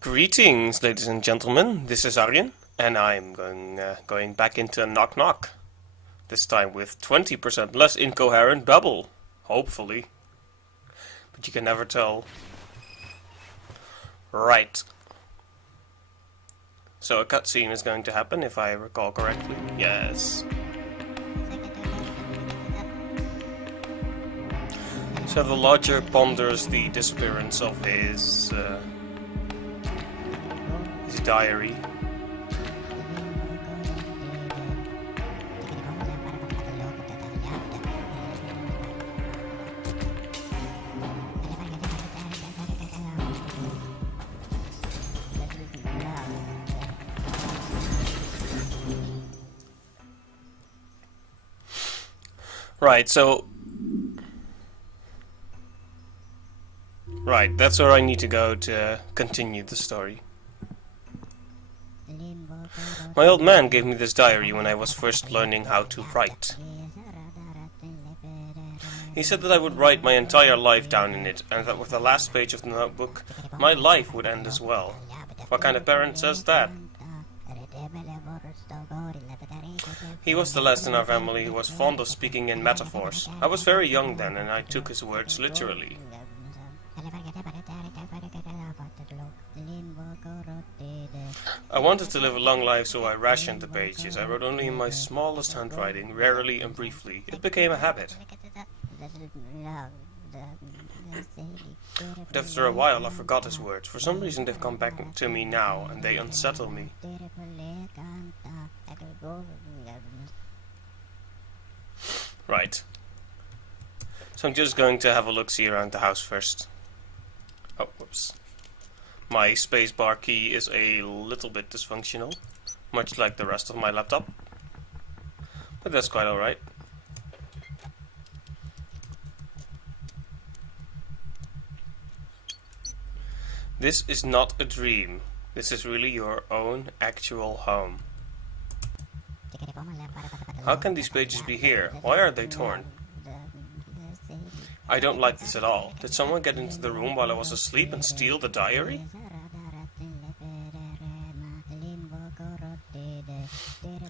Greetings, ladies and gentlemen. This is Arjen, and I'm going back into Knock Knock. This time with 20% less incoherent babble, hopefully. But you can never tell. Right. So a cutscene is going to happen, if I recall correctly. Yes. So the lodger ponders the disappearance of his diary. Right, Right, that's where I need to go to continue the story. My old man gave me this diary when I was first learning how to write. He said that I would write my entire life down in it, and that with the last page of the notebook, my life would end as well. What kind of parent says that? He was the last in our family who was fond of speaking in metaphors. I was very young then, and I took his words literally. I wanted to live a long life, so I rationed the pages. I wrote only in my smallest handwriting, rarely and briefly. It became a habit. But after a while I forgot his words. For some reason they've come back to me now, and they unsettle me. Right. So I'm just going to have a look-see around the house first. Oh, whoops. My spacebar key is a little bit dysfunctional, much like the rest of my laptop. But that's quite alright. This is not a dream. This is really your own actual home. How can these pages be here? Why are they torn? I don't like this at all. Did someone get into the room while I was asleep and steal the diary?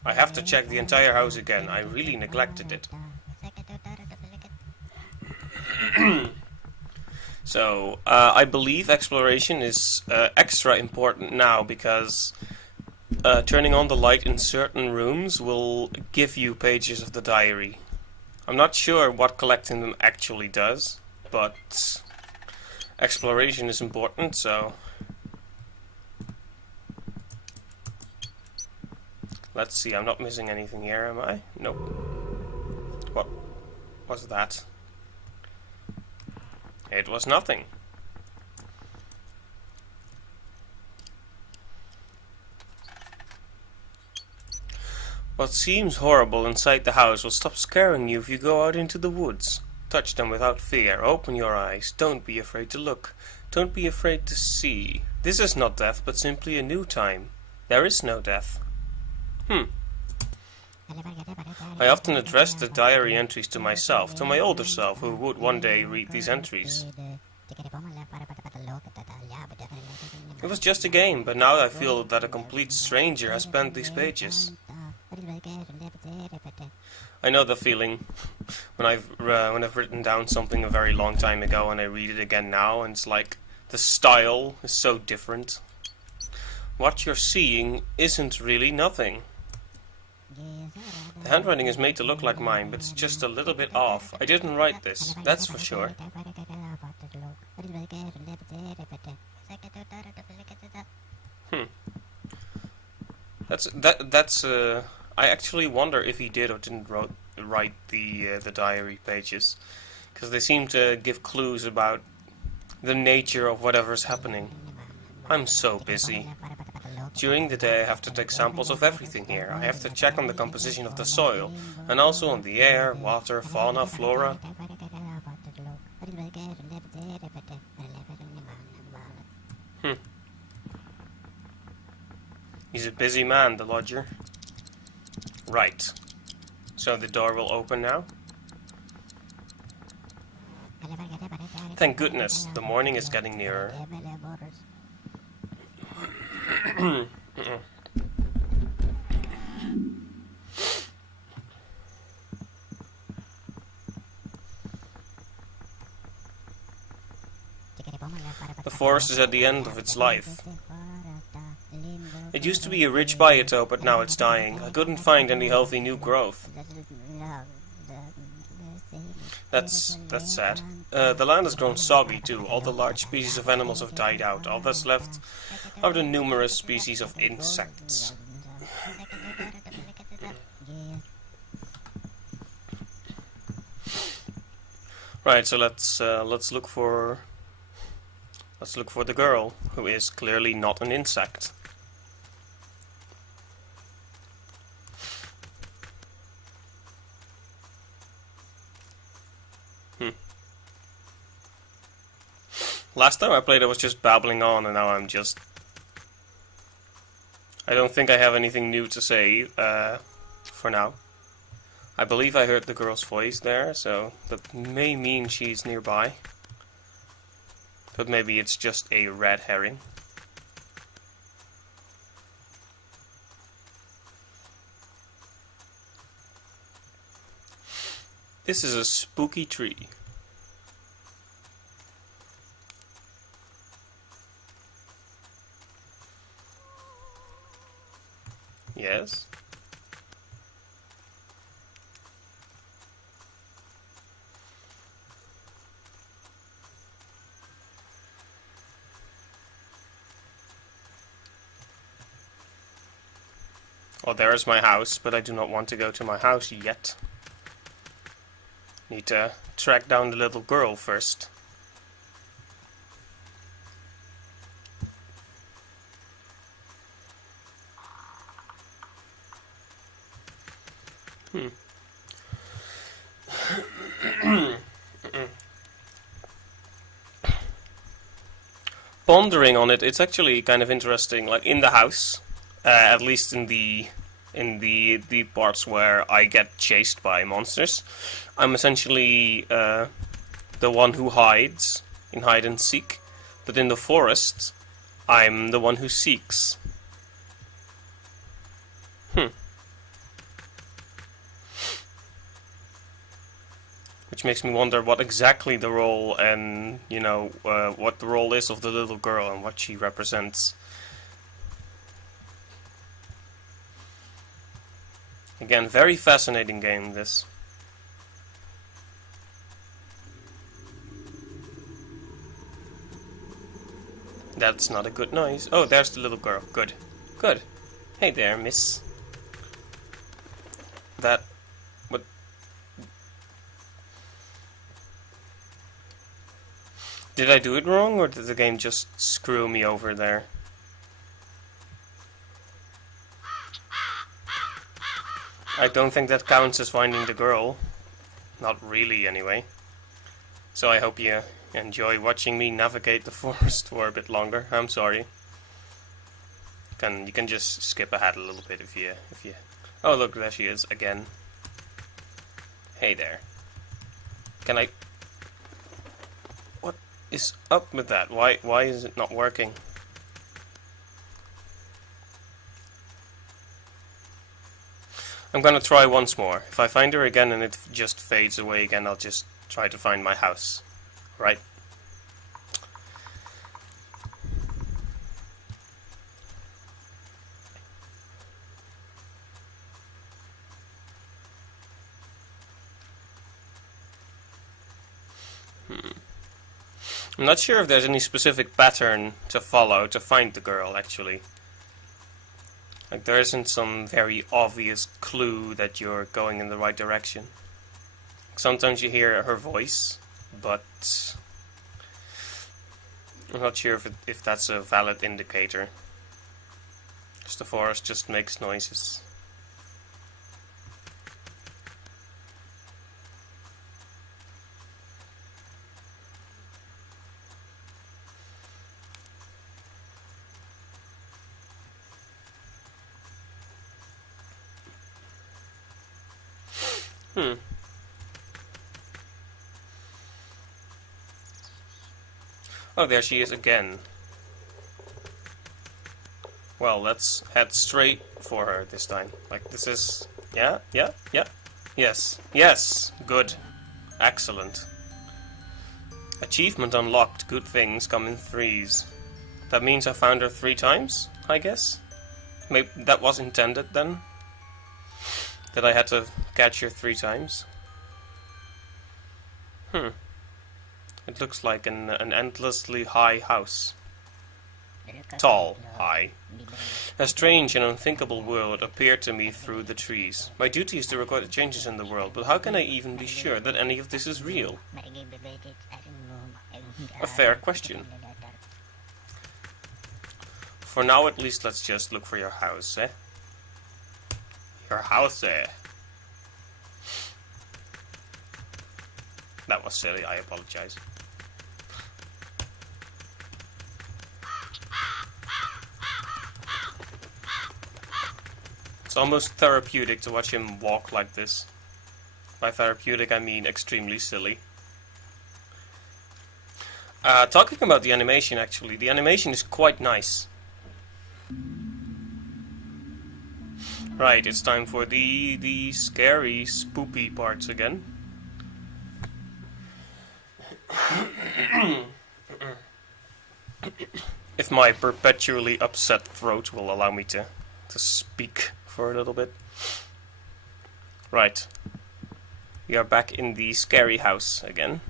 I have to check the entire house again. I really neglected it. So, I believe exploration is extra important now because turning on the light in certain rooms will give you pages of the diary. I'm not sure what collecting them actually does, but exploration is important, so let's see. I'm not missing anything here, am I? Nope. What was that? It was nothing. What seems horrible inside the house will stop scaring you if you go out into the woods. Touch them without fear. Open your eyes. Don't be afraid to look. Don't be afraid to see. This is not death, but simply a new time. There is no death. I often addressed the diary entries to myself, to my older self, who would one day read these entries. It was just a game, but now I feel that a complete stranger has penned these pages. I know the feeling when I've written down something a very long time ago and I read it again now, and it's like the style is so different. What you're seeing isn't really nothing. The handwriting is made to look like mine, but it's just a little bit off. I didn't write this, that's for sure. I actually wonder if he did or didn't write the diary pages, because they seem to give clues about the nature of whatever's happening. I'm so busy. During the day I have to take samples of everything here. I have to check on the composition of the soil, and also on the air, water, fauna, flora. He's a busy man, the lodger. Right. So the door will open now. Thank goodness, the morning is getting nearer. The forest is at the end of its life. It used to be a rich biotope, but now it's dying. I couldn't find any healthy new growth. That's sad. The land has grown soggy too. All the large species of animals have died out. All that's left are the numerous species of insects. Right, so let's look for the girl, who is clearly not an insect. Last time I played I was just babbling on, and now I don't think I have anything new to say, for now. I believe I heard the girl's voice there, so that may mean she's nearby. But maybe it's just a red herring. This is a spooky tree. Yes. Well, there's my house, but I do not want to go to my house yet. Need to track down the little girl first. Pondering on it, it's actually kind of interesting. Like in the house, at least in the parts where I get chased by monsters, I'm essentially the one who hides in hide and seek. But in the forest, I'm the one who seeks. Which makes me wonder what exactly the role and, what the role is of the little girl and what she represents. Again, very fascinating game, this. That's not a good noise. Oh, there's the little girl. Good. Good. Hey there, miss. What? Did I do it wrong, or did the game just screw me over there? I don't think that counts as finding the girl. Not really, anyway. So I hope you enjoy watching me navigate the forest for a bit longer. I'm sorry. You can just skip ahead a little bit if you. Oh, look, there she is again. Hey there. Can I? What is up with that? Why is it not working? I'm gonna try once more. If I find her again and it just fades away again, I'll just try to find my house. Right? I'm not sure if there's any specific pattern to follow to find the girl, actually. Like, there isn't some very obvious clue that you're going in the right direction. Sometimes you hear her voice, but I'm not sure if that's a valid indicator. Because the forest just makes noises. Oh, there she is again. Well, let's head straight for her this time. Like, this is... Yeah, yeah, yeah. Yes, yes, good. Excellent. Achievement unlocked. Good things come in threes. That means I found her 3 times, I guess? Maybe that was intended then? That I had to catch her 3 times? It looks like an endlessly high house. Tall, high. A strange and unthinkable world appeared to me through the trees. My duty is to record the changes in the world, but how can I even be sure that any of this is real? A fair question. For now, at least, let's just look for your house, eh? Your house, eh? That was silly, I apologize. It's almost therapeutic to watch him walk like this. By therapeutic, I mean extremely silly. Talking about the animation, actually, the animation is quite nice. Right, it's time for the scary, spoopy parts again. If my perpetually upset throat will allow me to speak for a little bit. Right. We are back in the scary house again.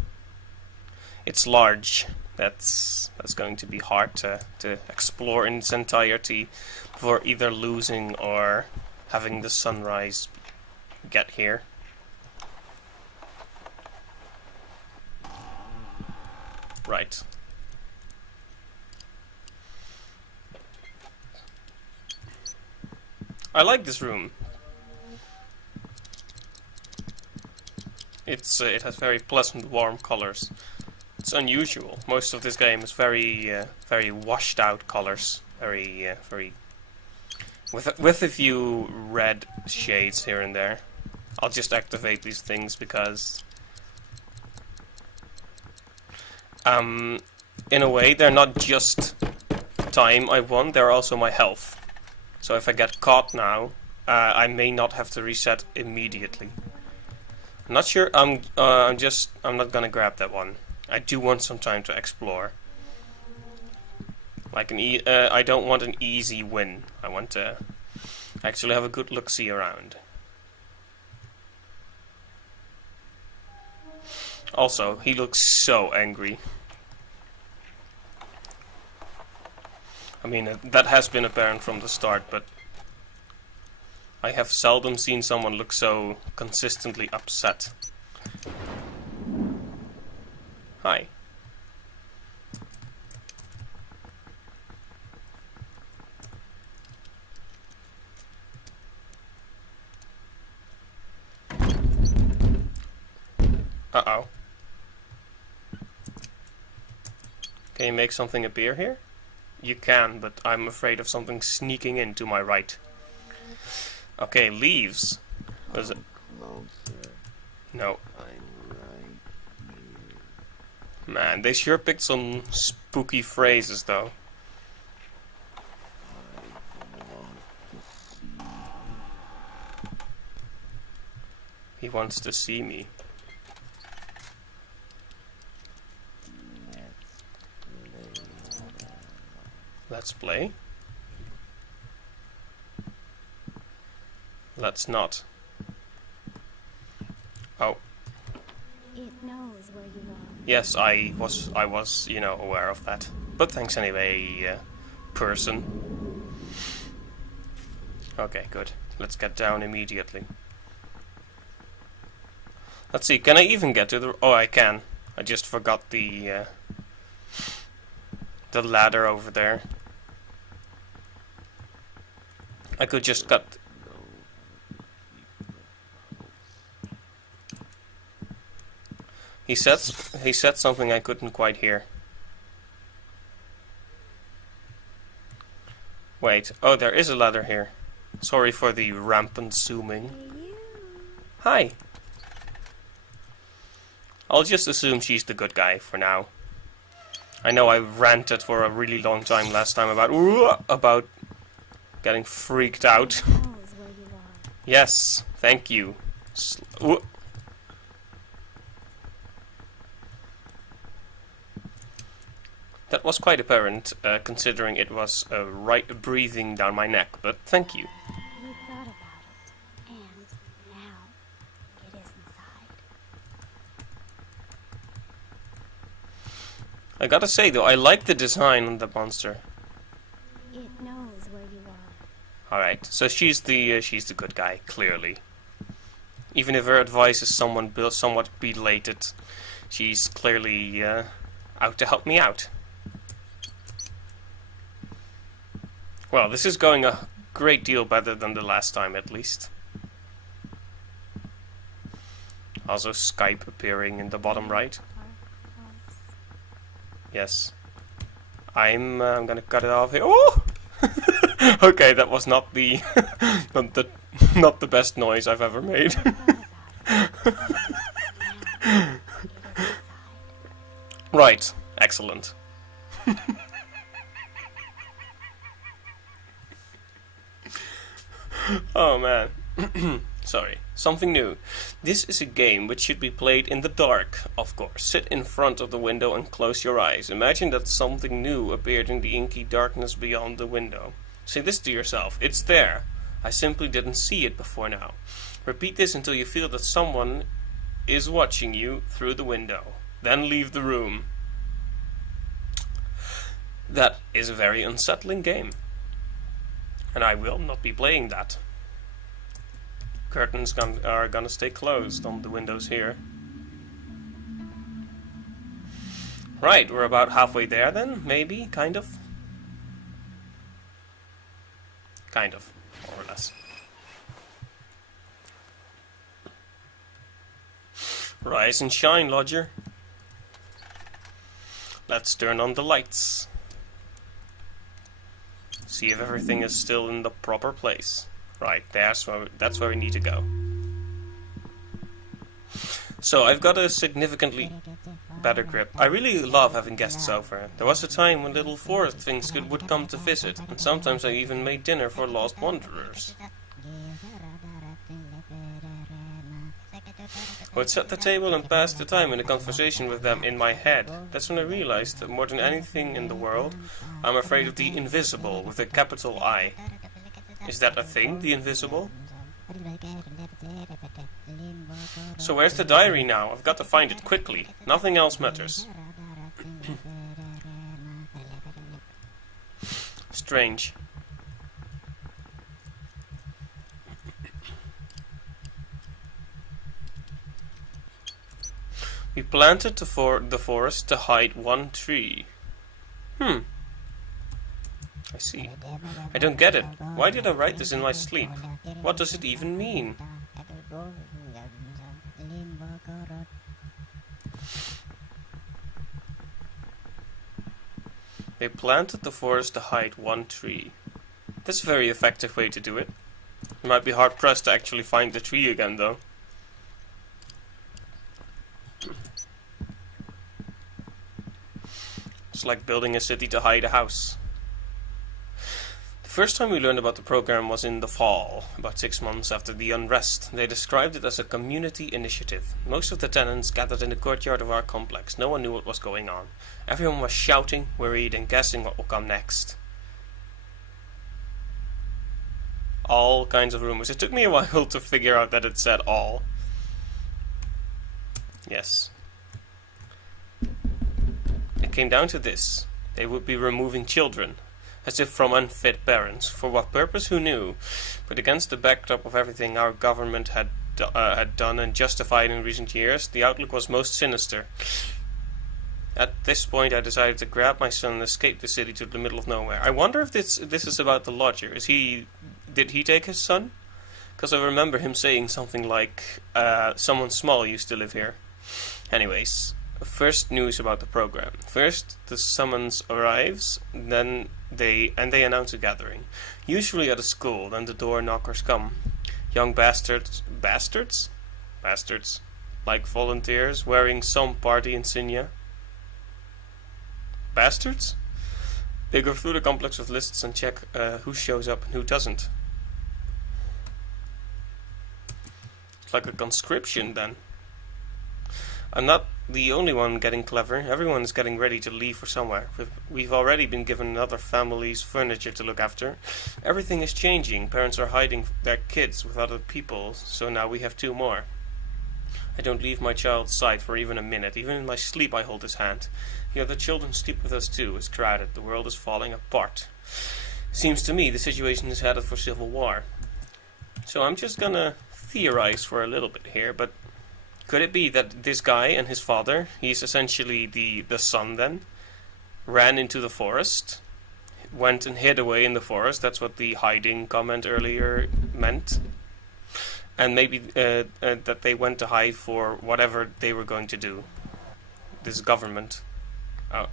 It's large. That's going to be hard to explore in its entirety before either losing or having the sunrise get here. Right. I like this room. It has very pleasant, warm colors. It's unusual. Most of this game is very washed out colors. Very with a few red shades here and there. I'll just activate these things because in a way they're not just time I won, they're also my health. So if I get caught now, I may not have to reset immediately. I'm not sure. I'm not gonna grab that one. I do want some time to explore. Like I don't want an easy win. I want to actually have a good look-see around. Also, he looks so angry. I mean, that has been apparent from the start, but I have seldom seen someone look so consistently upset. Hi. Uh-oh. Can you make something appear here? You can, but I'm afraid of something sneaking in to my right. Okay, leaves. What is it? No. Man, they sure picked some spooky phrases, though. He wants to see me. Let's play. Let's not. Oh. It knows where you are. Yes, I was, you know, aware of that. But thanks anyway, person. Okay, good. Let's get down immediately. Let's see, can I even get to the... Oh, I can. I just forgot the ladder over there. I could just cut... He said something I couldn't quite hear. Wait, oh, there is a ladder here. Sorry for the rampant zooming. Hi. I'll just assume she's the good guy for now. I know I ranted for a really long time last time about getting freaked out. It knows where you are. Yes, thank you. That was quite apparent, considering it was right breathing down my neck, but thank you. You thought about it, and now it is inside. I gotta say though, I like the design on the monster. It knows where you are. Alright, so she's the good guy, clearly. Even if her advice is somewhat belated, she's clearly out to help me out. Well, this is going a great deal better than the last time, at least. Also, Skype appearing in the bottom right. Yes. I'm gonna cut it off here. Oh! Okay, that was not the not the best noise I've ever made. Right, excellent. Oh man. Sorry. Something new. This is a game which should be played in the dark, of course. Sit in front of the window and close your eyes. Imagine that something new appeared in the inky darkness beyond the window. Say this to yourself. It's there. I simply didn't see it before now. Repeat this until you feel that someone is watching you through the window. Then leave the room. That is a very unsettling game. And I will not be playing that. Curtains are gonna stay closed on the windows here. Right, we're about halfway there then, maybe, kind of. Kind of, more or less. Rise and shine, lodger. Let's turn on the lights. See if everything is still in the proper place. Right, that's where we need to go. So I've got a significantly better grip. I really love having guests over. There was a time when little forest things would come to visit, and sometimes I even made dinner for lost wanderers. I would set the table and pass the time in a conversation with them in my head. That's when I realized that more than anything in the world, I'm afraid of the invisible with a capital I. Is that a thing, the invisible? So where's the diary now? I've got to find it quickly. Nothing else matters. Strange. We planted the forest to hide one tree. I see. I don't get it. Why did I write this in my sleep? What does it even mean? They planted the forest to hide one tree. That's a very effective way to do it. You might be hard pressed to actually find the tree again, though. It's like building a city to hide a house. The first time we learned about the program was in the fall, about 6 months after the unrest. They described it as a community initiative. Most of the tenants gathered in the courtyard of our complex. No one knew what was going on. Everyone was shouting, worried, and guessing what will come next. All kinds of rumors. It took me a while to figure out that it said all. Yes. It came down to this. They would be removing children, as if from unfit parents. For what purpose, who knew? But against the backdrop of everything our government had done and justified in recent years, the outlook was most sinister. At this point I decided to grab my son and escape the city to the middle of nowhere. I wonder if this is about the lodger. Did he take his son? Because I remember him saying something like, someone small used to live here. Anyways, first news about the program. First, the summons arrives, then they announce a gathering. Usually at a school, then the door knockers come. Young bastards, like volunteers, wearing some party insignia. Bastards? They go through the complex of lists and check who shows up and who doesn't. It's like a conscription then. I'm not the only one getting clever. Everyone's getting ready to leave for somewhere. We've already been given another family's furniture to look after. Everything is changing. Parents are hiding their kids with other people, so now we have 2 more. I don't leave my child's sight for even a minute. Even in my sleep I hold his hand. The other children sleep with us too. It's crowded. The world is falling apart. Seems to me the situation is headed for civil war. So I'm just gonna theorize for a little bit here, but could it be that this guy and his father, he's essentially the son then, ran into the forest, went and hid away in the forest? That's what the hiding comment earlier meant. And maybe that they went to hide for whatever they were going to do. This government. Oh.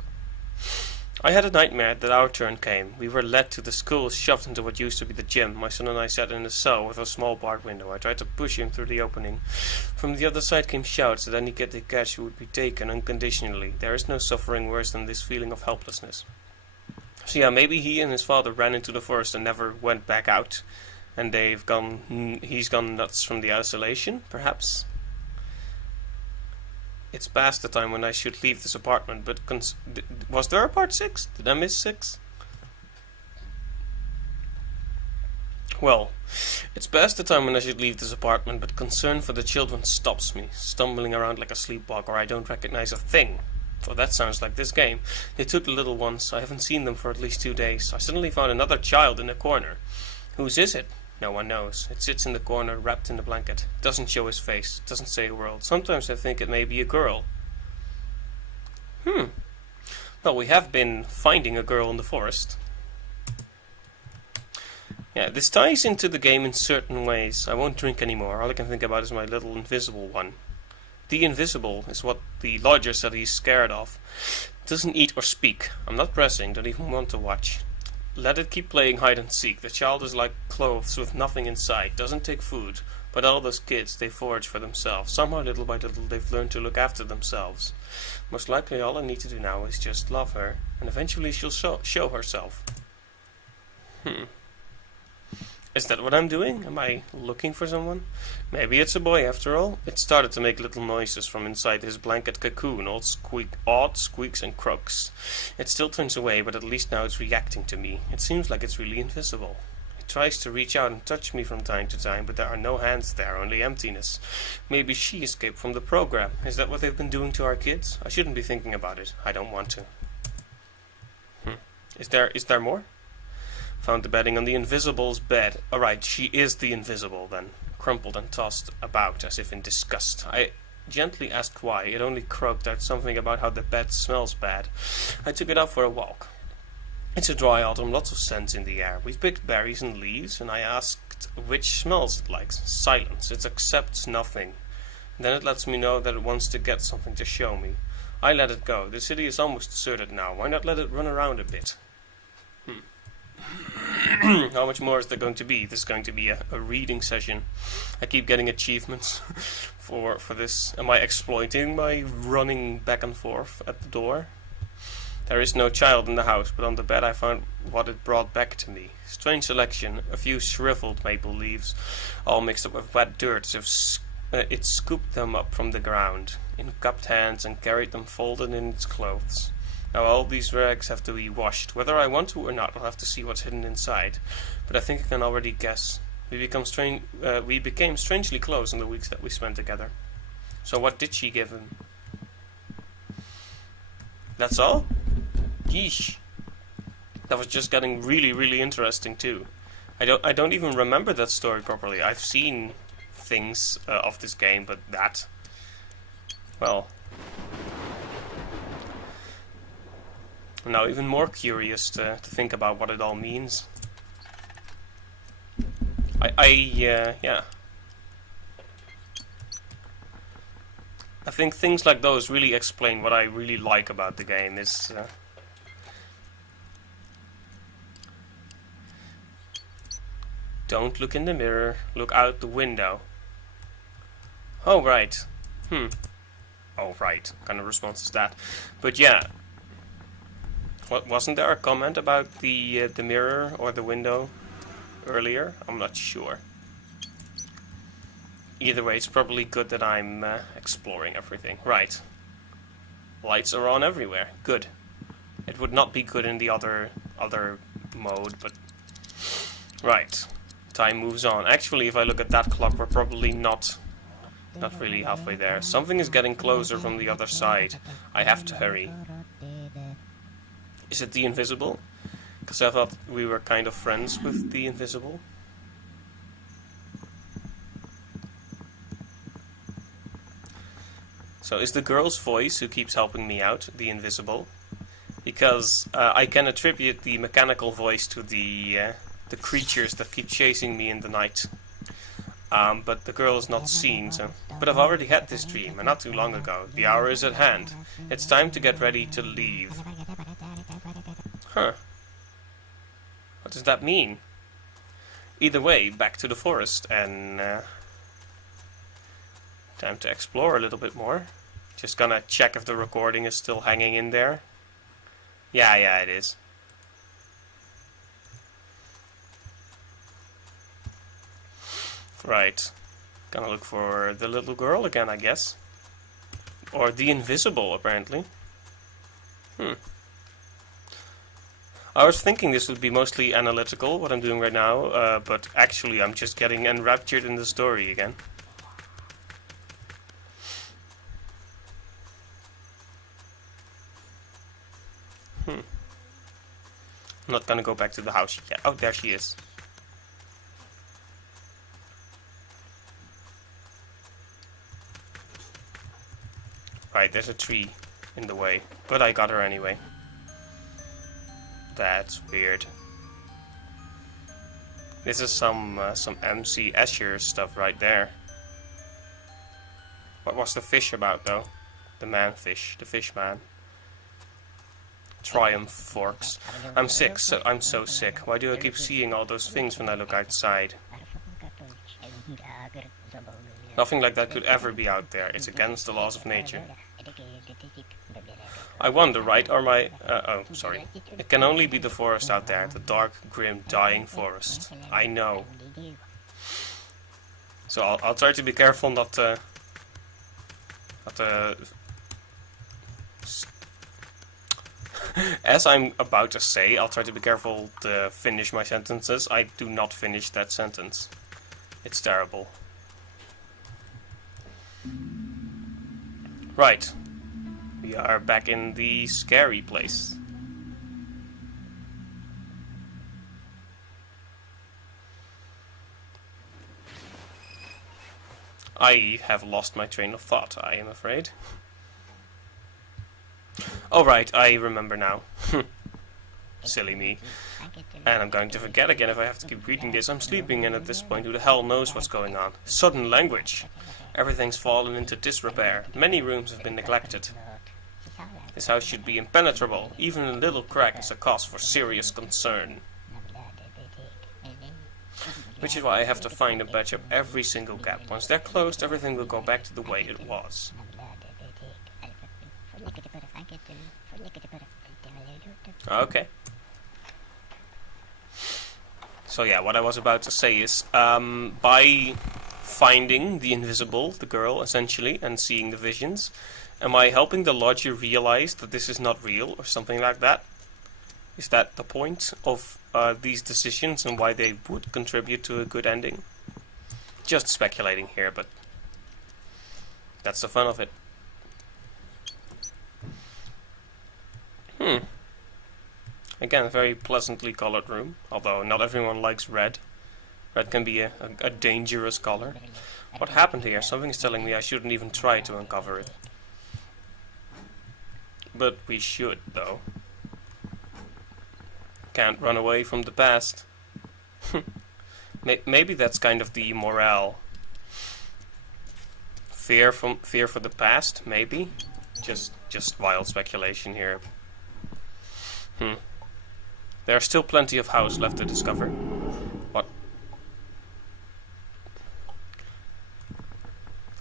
I had a nightmare that our turn came. We were led to the school, shoved into what used to be the gym. My son and I sat in a cell with a small barred window. I tried to push him through the opening. From the other side came shouts that any kid they catch would be taken unconditionally. There is no suffering worse than this feeling of helplessness. So yeah, maybe he and his father ran into the forest and never went back out. And he's gone nuts from the isolation, perhaps? It's past the time when I should leave this apartment, but was there a part 6? Did I miss 6? Well, it's past the time when I should leave this apartment, but concern for the children stops me, stumbling around like a sleepwalker. I don't recognize a thing. Well, that sounds like this game. They took the little ones. I haven't seen them for at least 2 days. I suddenly found another child in a corner. Whose is it? No one knows. It sits in the corner, wrapped in a blanket. Doesn't show his face. Doesn't say a word. Sometimes I think it may be a girl. Well, we have been finding a girl in the forest. Yeah, this ties into the game in certain ways. I won't drink anymore. All I can think about is my little invisible one. The invisible is what the lodger said he's scared of. Doesn't eat or speak. I'm not pressing. Don't even want to watch. Let it keep playing hide and seek. The child is like clothes with nothing inside. Doesn't take food. But all those kids, they forage for themselves. Somehow, little by little, they've learned to look after themselves. Most likely, all I need to do now is just love her. And eventually she'll show herself. Is that what I'm doing? Am I looking for someone? Maybe it's a boy after all. It started to make little noises from inside his blanket cocoon, odd squeaks and croaks. It still turns away, but at least now it's reacting to me. It seems like it's really invisible. It tries to reach out and touch me from time to time, but there are no hands there, only emptiness. Maybe she escaped from the program. Is that what they've been doing to our kids? I shouldn't be thinking about it. I don't want to. Is there more? Found the bedding on the invisible's bed. Alright, she is the invisible then. Crumpled and tossed about as if in disgust. I gently asked why. It only croaked out something about how the bed smells bad. I took it out for a walk. It's a dry autumn, lots of scents in the air. We've picked berries and leaves, and I asked which smells it likes. Silence. It accepts nothing. Then it lets me know that it wants to get something to show me. I let it go. The city is almost deserted now. Why not let it run around a bit? How much more is there going to be? This is going to be a reading session. I keep getting achievements for this. Am I exploiting my running back and forth at the door? There is no child in the house, but on the bed I found what it brought back to me. Strange selection. A few shriveled maple leaves, all mixed up with wet dirt, as if it scooped them up from the ground in cupped hands and carried them folded in its clothes. Now all these rags have to be washed. Whether I want to or not, I'll have to see what's hidden inside. But I think I can already guess. We became strangely close in the weeks that we spent together. So what did she give him? That's all? Yeesh. That was just getting really, really interesting too. I don't even remember that story properly. I've seen things of this game, but that... Well... I'm now even more curious to think about what it all means. Yeah. I think things like those really explain what I really like about the game. Is don't look in the mirror, look out the window. Oh, right. Oh, right. What kind of response is that? But yeah. What, wasn't there a comment about the mirror or the window earlier? I'm not sure. Either way, it's probably good that I'm exploring everything. Right. Lights are on everywhere. Good. It would not be good in the other mode, but... Right. Time moves on. Actually, if I look at that clock, we're probably not really halfway there. Something is getting closer from the other side. I have to hurry. Is it the invisible? Because I thought we were kind of friends with the invisible. So is the girl's voice who keeps helping me out the invisible? Because I can attribute the mechanical voice to the creatures that keep chasing me in the night. But the girl is not seen, so... But I've already had this dream, and not too long ago. The hour is at hand. It's time to get ready to leave. Huh. What does that mean? Either way, back to the forest, and... time to explore a little bit more. Just gonna check if the recording is still hanging in there. Yeah, it is. Right. Gonna look for the little girl again, I guess. Or the invisible, apparently. I was thinking this would be mostly analytical, what I'm doing right now, but actually I'm just getting enraptured in the story again. I'm not gonna go back to the house yet. Oh, there she is. Right, there's a tree in the way, but I got her anyway. That's weird. This is some MC Escher stuff right there. What was the fish about though? The man-fish, the fish man. Triumph forks. I'm sick, I'm so sick. Why do I keep seeing all those things when I look outside? Nothing like that could ever be out there. It's against the laws of nature. I wonder, right? Or my... oh, sorry. It can only be the forest out there. The dark, grim, dying forest. I know. So I'll try to be careful not to... As I'm about to say, I'll try to be careful to finish my sentences. I do not finish that sentence. It's terrible. Right. We are back in the scary place. I have lost my train of thought, I am afraid. Oh right, I remember now. Silly me. And I'm going to forget again if I have to keep reading this. I'm sleeping, and at this point who the hell knows what's going on? Sudden language. Everything's fallen into disrepair. Many rooms have been neglected. This house should be impenetrable. Even a little crack is a cause for serious concern. Which is why I have to find and patch up every single gap. Once they're closed, everything will go back to the way it was. Okay. So yeah, what I was about to say is, by finding the invisible, the girl, essentially, and seeing the visions, am I helping the lodger realize that this is not real, or something like that? Is that the point of these decisions, and why they would contribute to a good ending? Just speculating here, but that's the fun of it. Again, a very pleasantly colored room, although not everyone likes red. Red can be a dangerous color. What happened here? Something is telling me I shouldn't even try to uncover it. But we should, though. Can't run away from the past. Maybe that's kind of the morale. Fear for the past, maybe? Just wild speculation here. There are still plenty of house left to discover. What?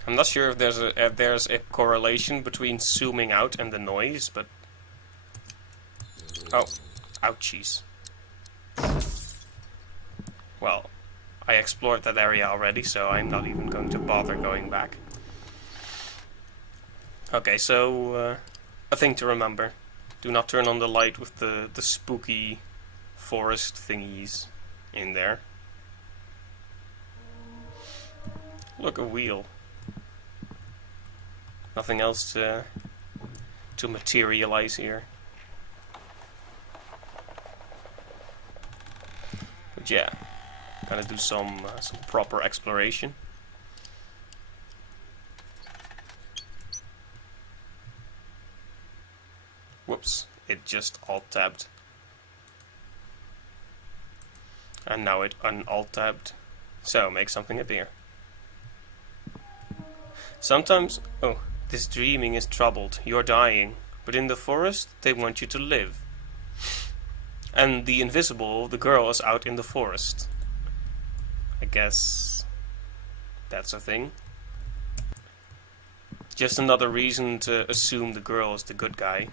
I'm not sure if there's a correlation between zooming out and the noise, but Oh, ouchies. Well, I explored that area already, so I'm not even going to bother going back. Okay, so a thing to remember. Do not turn on the light with the spooky forest thingies in there. Look, a wheel. Nothing else to materialize here. But yeah, gonna do some proper exploration. Whoops, it just alt-tabbed. And now it un-alt-tabbed. So, make something appear. Sometimes... Oh, this dreaming is troubled. You're dying. But in the forest, they want you to live. And the invisible, the girl, is out in the forest. I guess... that's a thing. Just another reason to assume the girl is the good guy.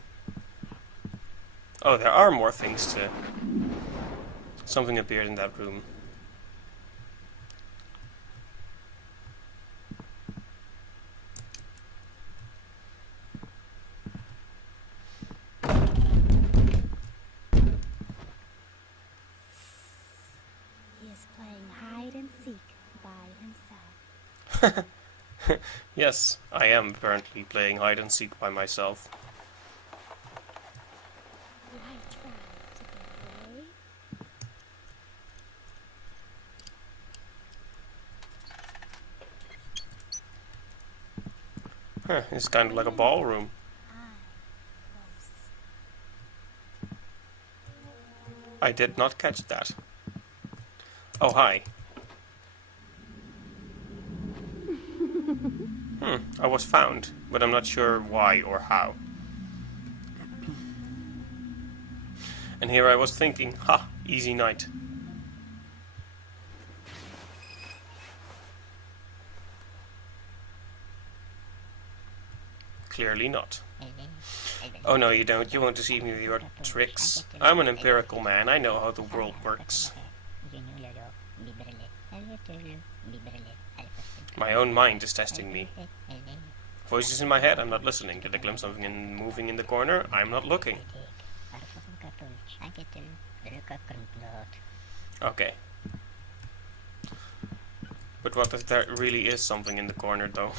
Oh, there are more things to... Something appeared in that room. He is playing hide and seek by himself. Yes, I am apparently playing hide and seek by myself. I tried to get away. Huh, it's kind of like a ballroom. I did not catch that. Oh, hi. I was found, but I'm not sure why or how. And here I was thinking, ha, easy night. Clearly not. Oh no, you don't. You want to see me with your tricks. I'm an empirical man. I know how the world works. My own mind is testing me. Voices in my head, I'm not listening. Did I glimpse something moving in the corner? I'm not looking. Okay. But what if there really is something in the corner, though?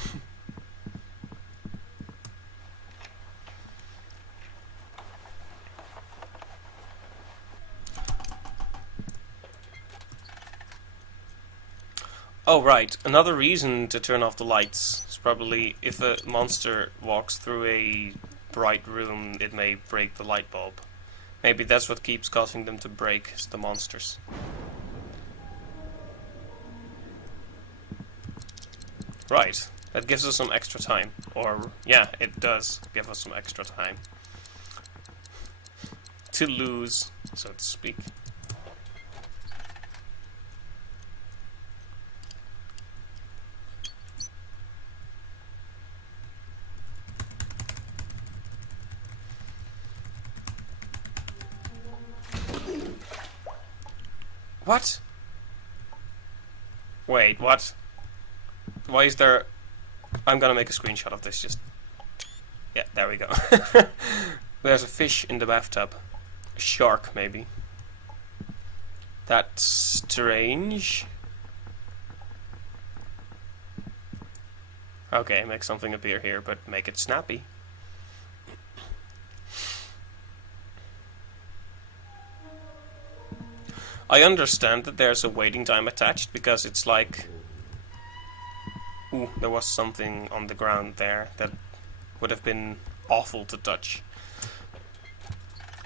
Oh, right. Another reason to turn off the lights is probably if a monster walks through a bright room, it may break the light bulb. Maybe that's what keeps causing them to break, is the monsters. Right. That gives us some extra time. Or, yeah, it does give us some extra time. To lose, so to speak. What? Wait, what? Why is there... I'm gonna make a screenshot of this, just... Yeah, there we go. There's a fish in the bathtub. A shark, maybe. That's strange. Okay, make something appear here, but make it snappy. I understand that there's a waiting time attached, because it's like... Ooh, there was something on the ground there that would have been awful to touch.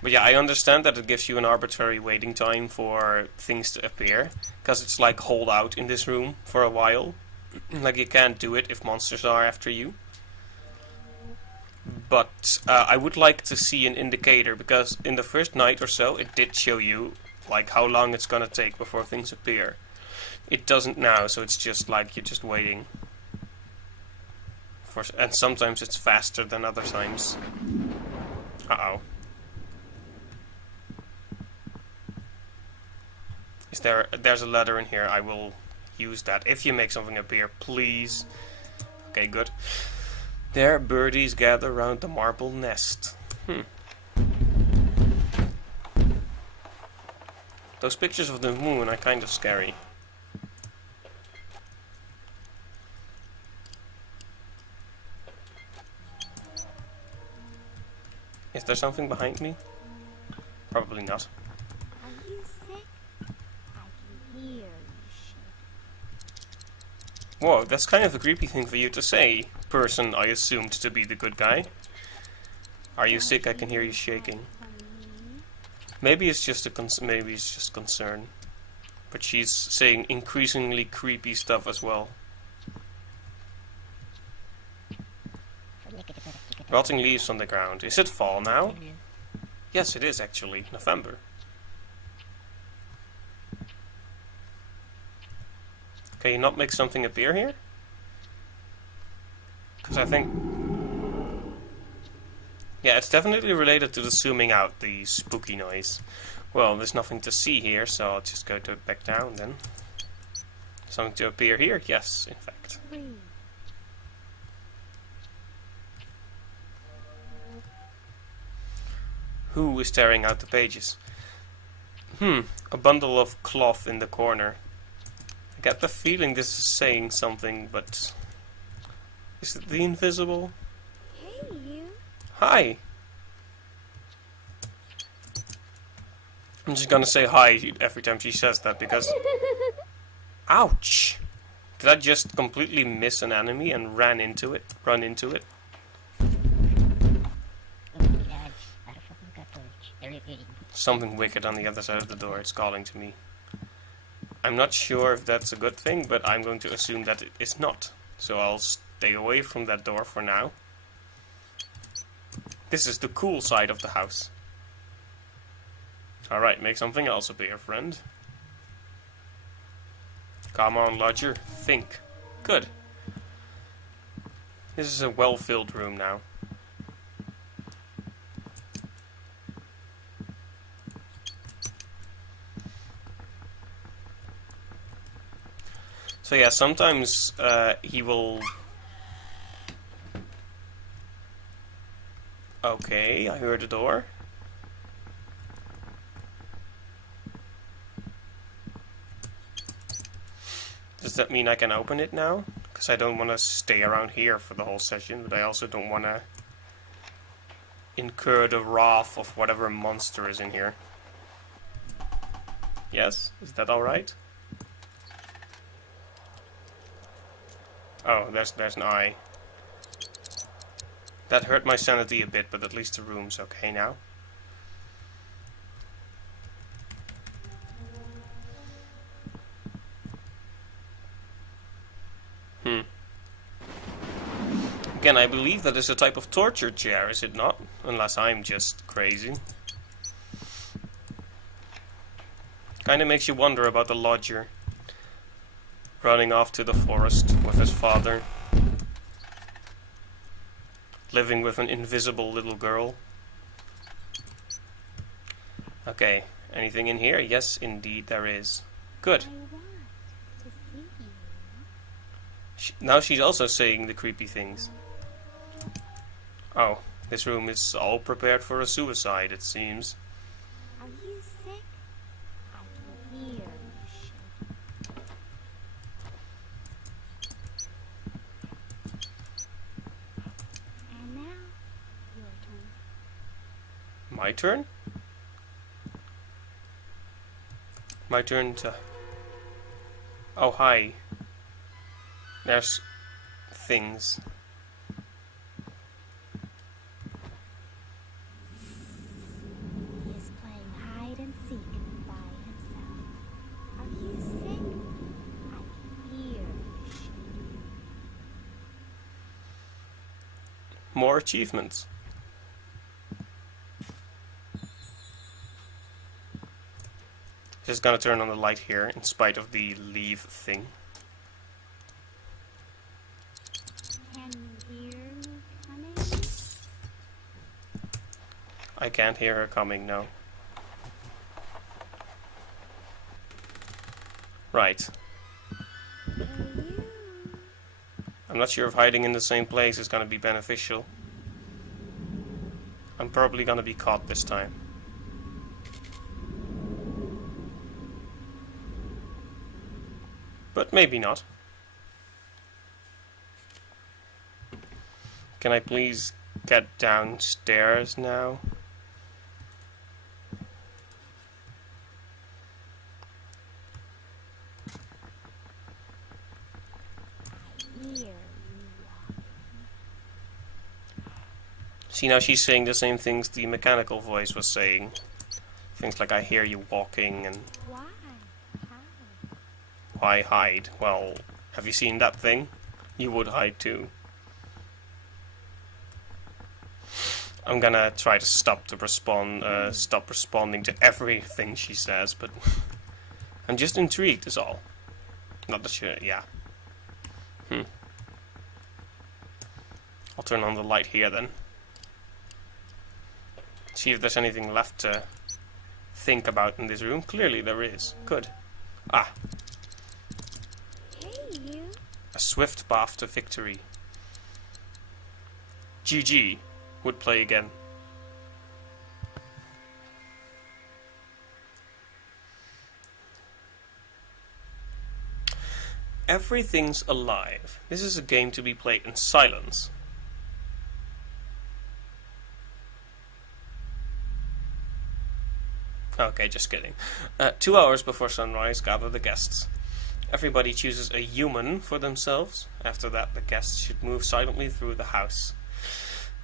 But yeah, I understand that it gives you an arbitrary waiting time for things to appear, because it's like hold out in this room for a while. Like you can't do it if monsters are after you. But I would like to see an indicator, because in the first night or so it did show you like how long it's gonna take before things appear. It doesn't now, so it's just like you're just waiting. And sometimes it's faster than other times. Uh-oh. There's a ladder in here. I will use that. If you make something appear, please. Okay, good. There, birdies gather round the marble nest. Those pictures of the moon are kind of scary. Is there something behind me? Probably not. Are you sick? I can hear you shake. Whoa, that's kind of a creepy thing for you to say, person I assumed to be the good guy. Are you sick? I can hear you shaking. Maybe it's just maybe it's just concern. But she's saying increasingly creepy stuff as well. Rotting leaves on the ground. Is it fall now? Yes, it is actually. November. Can you not make something appear here? Because I think... Yeah, it's definitely related to the zooming out, the spooky noise. Well, there's nothing to see here, so I'll just go back down then. Something to appear here? Yes, in fact. Who is tearing out the pages? A bundle of cloth in the corner. I get the feeling this is saying something, but... Is it the invisible? Hey, you. Hi! I'm just gonna say hi every time she says that because... Ouch! Did I just completely miss an enemy and run into it? Something wicked on the other side of the door. It's calling to me. I'm not sure if that's a good thing, but I'm going to assume that it is not. So I'll stay away from that door for now. This is the cool side of the house. Alright, make something else appear, friend. Come on, lodger. Think. Good. This is a well-filled room now. So yeah, sometimes he will... Okay, I heard a door. Does that mean I can open it now? Because I don't want to stay around here for the whole session, but I also don't want to incur the wrath of whatever monster is in here. Yes? Is that alright? Oh, there's an eye. That hurt my sanity a bit, but at least the room's okay now. Again, I believe that is a type of torture chair, is it not? Unless I'm just crazy. Kinda makes you wonder about the lodger. Running off to the forest with his father. Living with an invisible little girl. Okay, anything in here? Yes, indeed there is. Good. I want to see you. Now she's also saying the creepy things. Oh, this room is all prepared for a suicide, it seems. Are you sick? I can hear you shake. And now, your turn. My turn? My turn to... Oh, hi. There's... things. He is playing hide and seek by himself. Are you sick? I can hear you shake. More achievements. Just gonna turn on the light here, in spite of the leave thing. Can you hear me coming? I can't hear her coming, no. Right. Hey, you. I'm not sure if hiding in the same place is going to be beneficial. I'm probably going to be caught this time. But maybe not. Can I please get downstairs now? Here you walk. See, now she's saying the same things the mechanical voice was saying. Things like, I hear you walking, and Why? How? why hide? Well, have you seen that thing? You would hide too. I'm gonna try to stop responding to everything she says, but I'm just intrigued is all. Not that yeah. I'll turn on the light here then. See if there's anything left to think about in this room. Clearly there is. Good. Ah, Hey, you. a swift path to victory. GG would play again. Everything's alive. This is a game to be played in silence. Okay, just kidding. 2 hours before sunrise, gather the guests. Everybody chooses a human for themselves. After that, the guests should move silently through the house.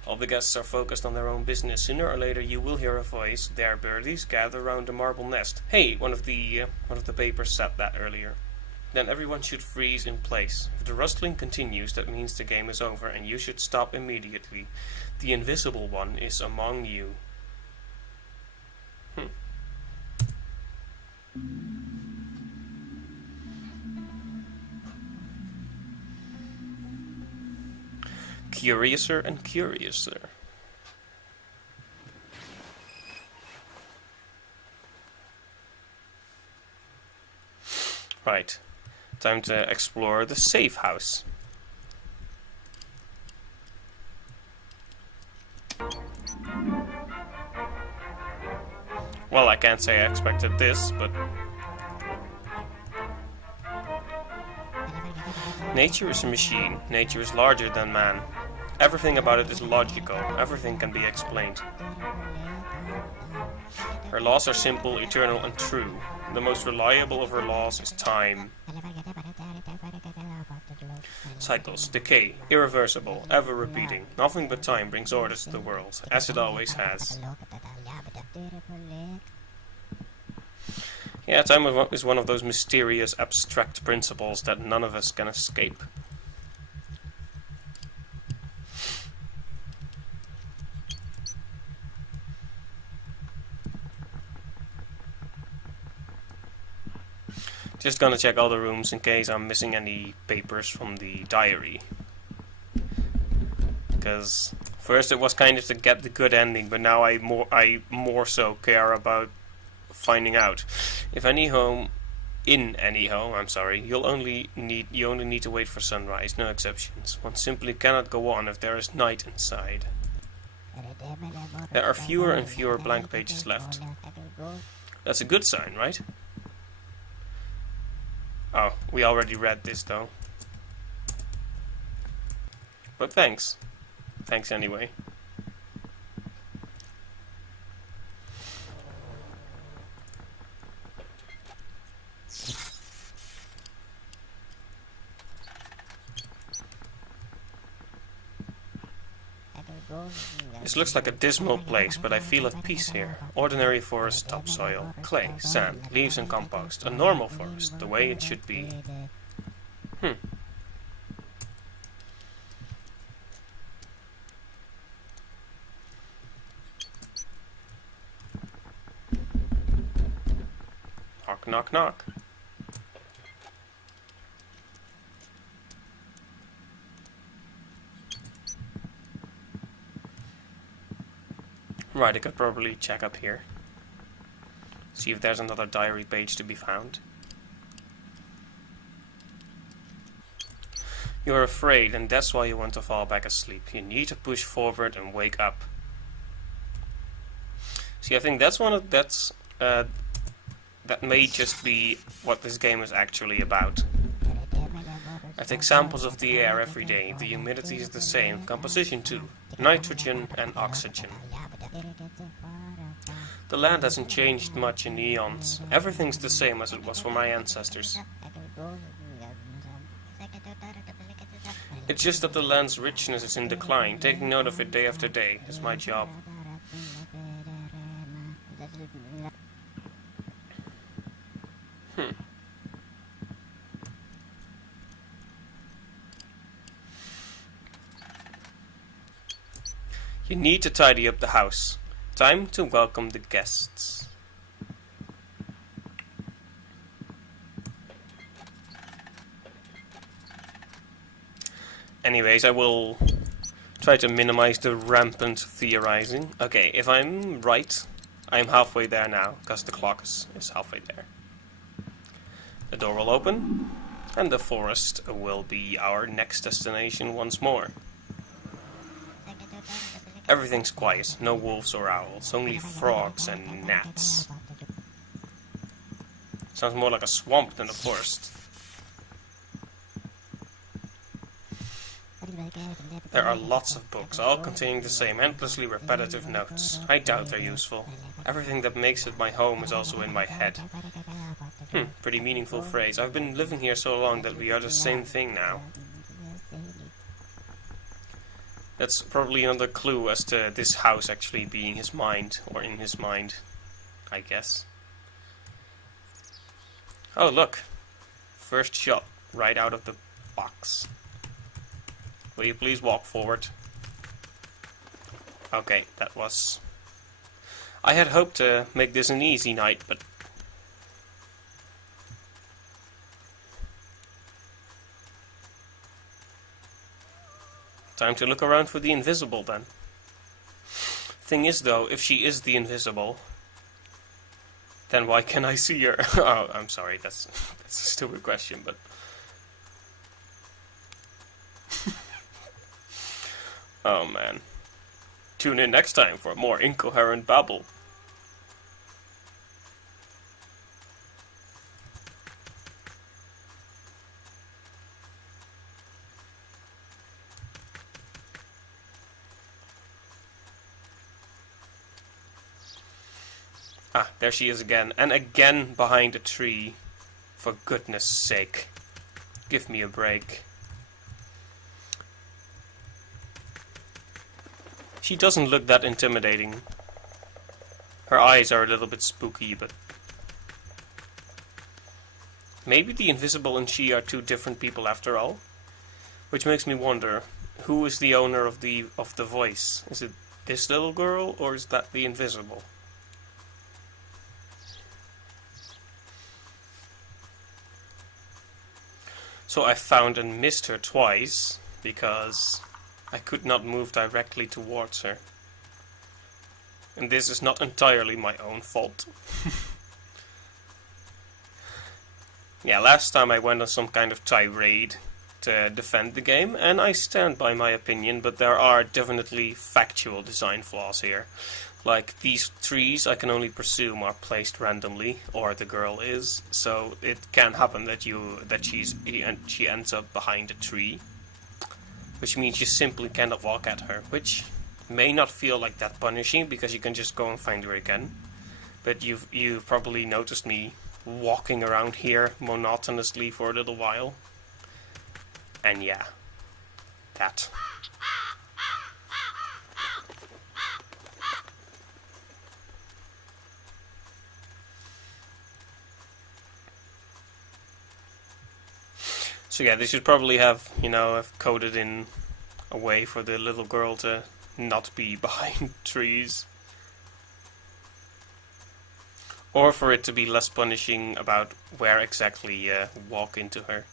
All the guests are focused on their own business. Sooner or later, you will hear a voice. There, birdies, gather around the marble nest. Hey, one of the papers said that earlier. Then everyone should freeze in place. If the rustling continues, that means the game is over, and you should stop immediately. The invisible one is among you. Curiouser and curiouser. Right. Time to explore the safe house. Well, I can't say I expected this, but nature is a machine. Nature is larger than man. Everything about it is logical. Everything can be explained. Her laws are simple, eternal, and true. The most reliable of her laws is time. Cycles, decay, irreversible, ever repeating. Nothing but time brings order to the world, as it always has. Yeah, time is one of those mysterious, abstract principles that none of us can escape. Just gonna check all the rooms in case I'm missing any papers from the diary. Because first it was kind of to get the good ending, but now I more so care about finding out. If in any home, I'm sorry, you only need to wait for sunrise, no exceptions. One simply cannot go on if there is night inside. There are fewer and fewer blank pages left. That's a good sign, right? Oh, we already read this though. But thanks. Thanks anyway. This looks like a dismal place, but I feel at peace here. Ordinary forest, topsoil, clay, sand, leaves and compost. A normal forest, the way it should be. Knock, knock, knock. Right, I could probably check up here. See if there's another diary page to be found. You're afraid, and that's why you want to fall back asleep. You need to push forward and wake up. See, I think that's that may just be what this game is actually about. I take samples of the air every day. The humidity is the same. Composition too. Nitrogen and oxygen. The land hasn't changed much in eons. Everything's the same as it was for my ancestors. It's just that the land's richness is in decline. Taking note of it day after day is my job. You need to tidy up the house. Time to welcome the guests. Anyways, I will try to minimize the rampant theorizing. Okay, if I'm right, I'm halfway there now, because the clock is halfway there. The door will open, and the forest will be our next destination once more. Everything's quiet, no wolves or owls, only frogs and gnats. Sounds more like a swamp than a forest. There are lots of books, all containing the same endlessly repetitive notes. I doubt they're useful. Everything that makes it my home is also in my head. Pretty meaningful phrase. I've been living here so long that we are the same thing now. That's probably another clue as to this house actually being his mind, or in his mind, I guess. Oh, look. First shot, right out of the box. Will you please walk forward? Okay, that was... I had hoped to make this an easy night, but... Time to look around for the invisible, then. Thing is, though, if she is the invisible, then why can I see her? Oh, I'm sorry, that's a stupid question, but... Oh, man. Tune in next time for more incoherent babble. Ah, there she is again. And again behind a tree. For goodness sake. Give me a break. She doesn't look that intimidating. Her eyes are a little bit spooky, but... Maybe the invisible and she are two different people after all? Which makes me wonder, who is the owner of the voice? Is it this little girl, or is that the invisible? So I found and missed her twice, because I could not move directly towards her. And this is not entirely my own fault. Yeah, last time I went on some kind of tirade to defend the game, and I stand by my opinion, but there are definitely factual design flaws here. Like, these trees I can only presume are placed randomly, or the girl is, so it can happen that she ends up behind a tree, which means you simply cannot walk at her, which may not feel like that punishing because you can just go and find her again. But you've probably noticed me walking around here monotonously for a little while, and yeah, that. So yeah, they should probably have, have coded in a way for the little girl to not be behind trees. Or for it to be less punishing about where exactly you walk into her.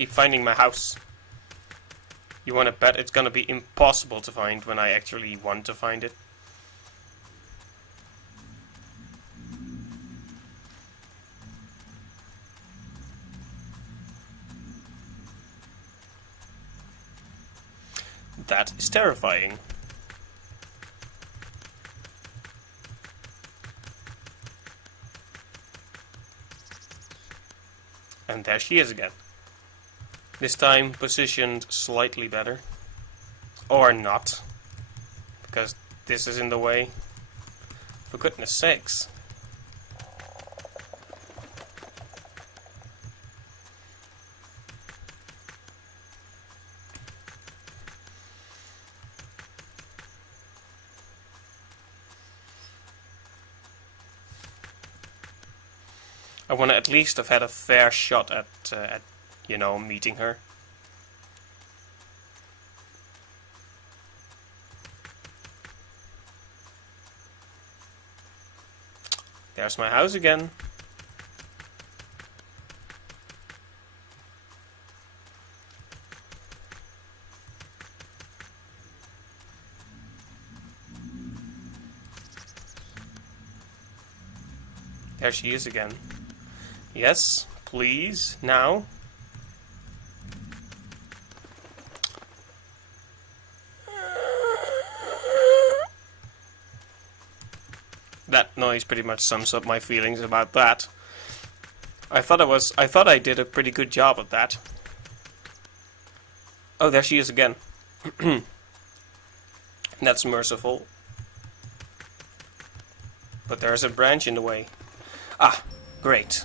keep finding my house. You wanna bet it's gonna be impossible to find when I actually want to find it? That is terrifying. And there she is again. This time positioned slightly better. Or not. Because this is in the way. For goodness sakes. I want to at least have had a fair shot at you know, meeting her. There's my house again. There she is again. Yes, please, now. That noise pretty much sums up my feelings about that. I thought I did a pretty good job at that. Oh, there she is again. That's merciful. But there's a branch in the way. Ah, great.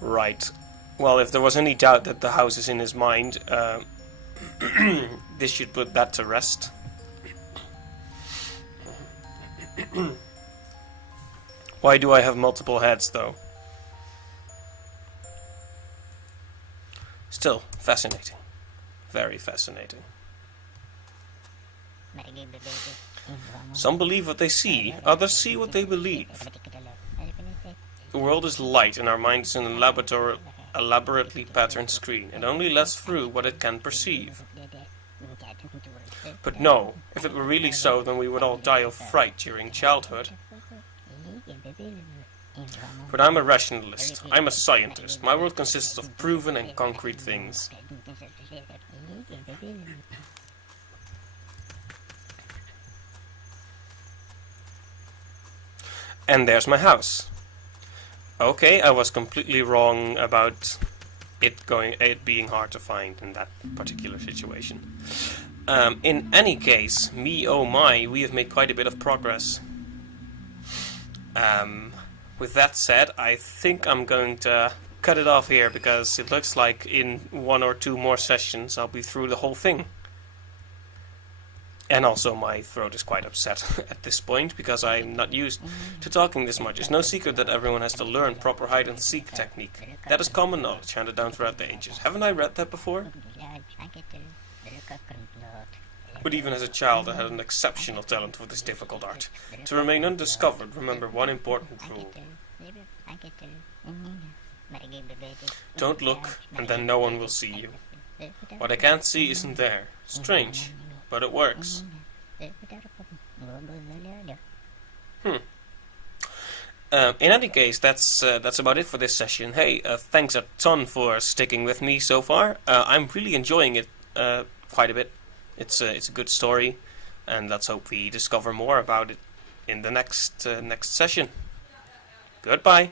Right. Well, if there was any doubt that the house is in his mind, this should put that to rest. Why do I have multiple heads, though? Still, fascinating. Very fascinating. Some believe what they see, others see what they believe. The world is light and our mind is an elaborately patterned screen. It only lets through what it can perceive. But no, if it were really so, then we would all die of fright during childhood. But I'm a rationalist. I'm a scientist. My world consists of proven and concrete things. And there's my house. Okay, I was completely wrong about it being hard to find in that particular situation. In any case, me oh my, we have made quite a bit of progress. With that said, I think I'm going to cut it off here because it looks like in 1 or 2 more sessions I'll be through the whole thing. And also my throat is quite upset at this point because I'm not used to talking this much. It's no secret that everyone has to learn proper hide-and-seek technique. That is common knowledge handed down throughout the ages. Haven't I read that before? But even as a child I had an exceptional talent for this difficult art. To remain undiscovered, remember one important rule. Don't look, and then no one will see you. What I can't see isn't there. Strange. But it works. In any case, that's about it for this session. Hey, thanks a ton for sticking with me so far. I'm really enjoying it quite a bit. It's a good story, and let's hope we discover more about it in the next session. Goodbye.